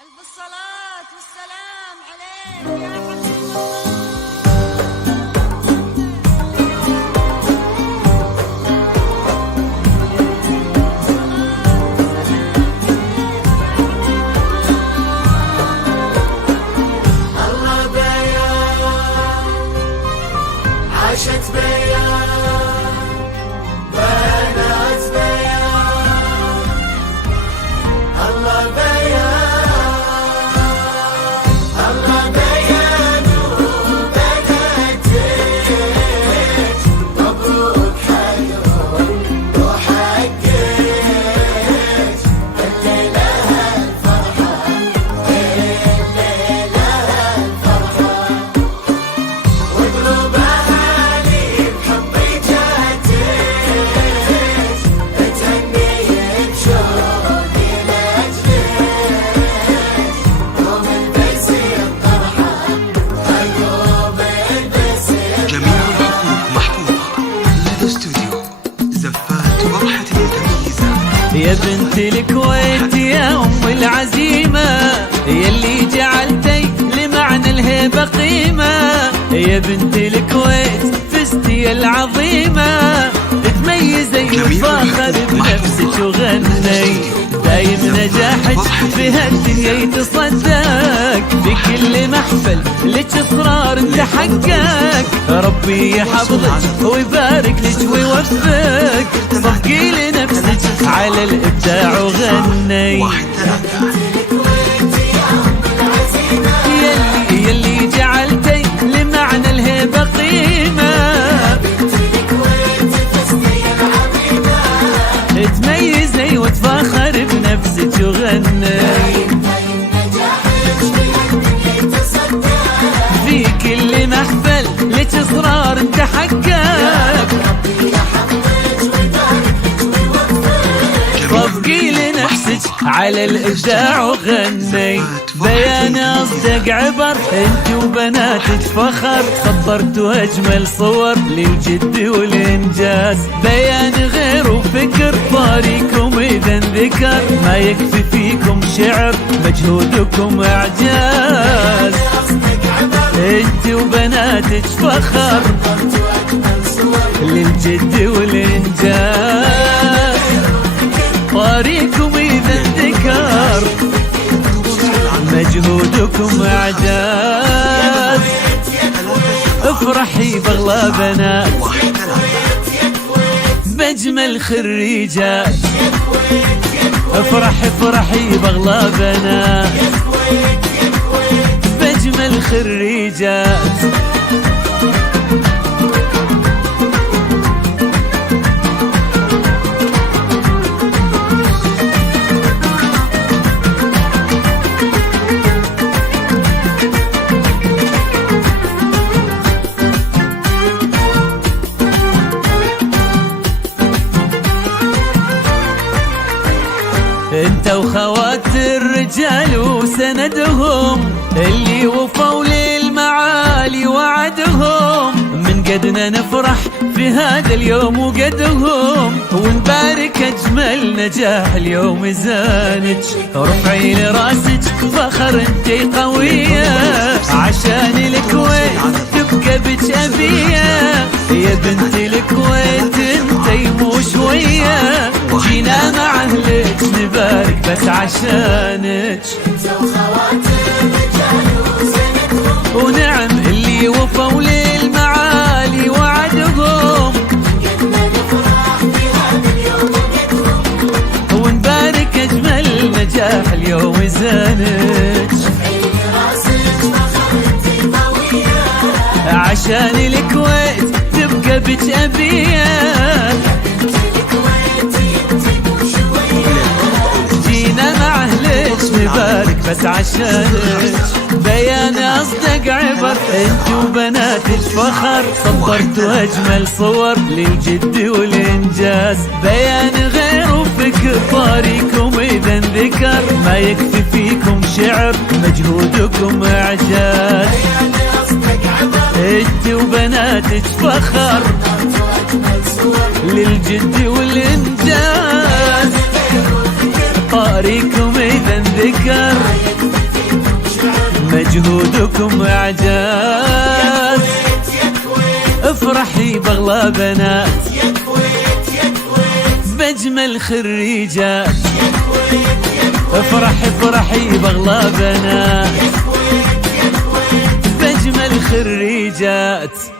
ألف الصلاة والسلام عليك يا حبيب الله. الله بيان عاشت بيان بنات بيان. الله بيان الله بيان وبناتك مبروك حيون وحقك الليلة هالفرحة الليلة هالفرحة وقلوب أهالي بحبي جاتك تهني بشوق لأجلك قوم البسي الطرحة قلوب البسي جميع الحقوق محفوظة لدى استوديو زفات فرحة متميزة. يا بنت الكويت يا أم العزيمة يلي جعلتي لمعنى الهيبة قيمة. يا بنت الكويت فزتي العظيمة تميزي وتفاخر بنفسك وغني دايم نجاحك في هالدنيا يتصدق بكل محفل لك اصرار تحقق. ربي يحفظك ويبارك لك ويوفقك صفقي لنفسك على الابداع وغني. يلي جعلتي لمعنى الهيبة قيمة تميزي وتفاخر بنفسك وغني في كل محفل لك اصرار تحقق. صفقي لنفسك على الابداع وغني. بيان اصدق عبر انت وبناتك فخر خطرتوا اجمل صور للجد والانجاز. بيان غير وفكر طاريكم اذا ذكر ما يكفي فيكم شعر مجهودكم اعجاز. انت وبناتك فخر للجد والانجاز طاريكم اذا ذكر مجهودكم اعجاز. افرحي باغلى بنات باجمل خريجات. افرحي باغلى بنات باجمل خريجات. انت وخوات الرجال وسندهم اللي وفوا للمعالي وعدهم. من قدنا نفرح في هذا اليوم وقدهم ونبارك اجمل نجاح اليوم زانك. رفعي لراسك فخر انتي قوية عشان الكويت تبقى بك ابية. يا بنت الكويت انتي مو شوية جينا مع اهلك نبارك بس عشانك. ونعم اللي وفوا للمعالي وعدهم ونبارك اجمل نجاح اليوم زانك عشان الكويت تبقى بك ابية. جينا مع اهلك نبارك بس عشانك. بيان اصدق عبر انت وبناتك فخر صورتوا اجمل صور للجد والانجاز. بيان غير وفكر طاريكم اذا ذكر ما يكفي فيكم شعر مجهودكم اعجاز. انت وبناتك فخر للجد والانجاز طاريكم اذا ذكر جهودكم إعجاز. افرحي بأغلى بنات بأجمل خريجات. افرحي بأغلى بنات بأجمل خريجات.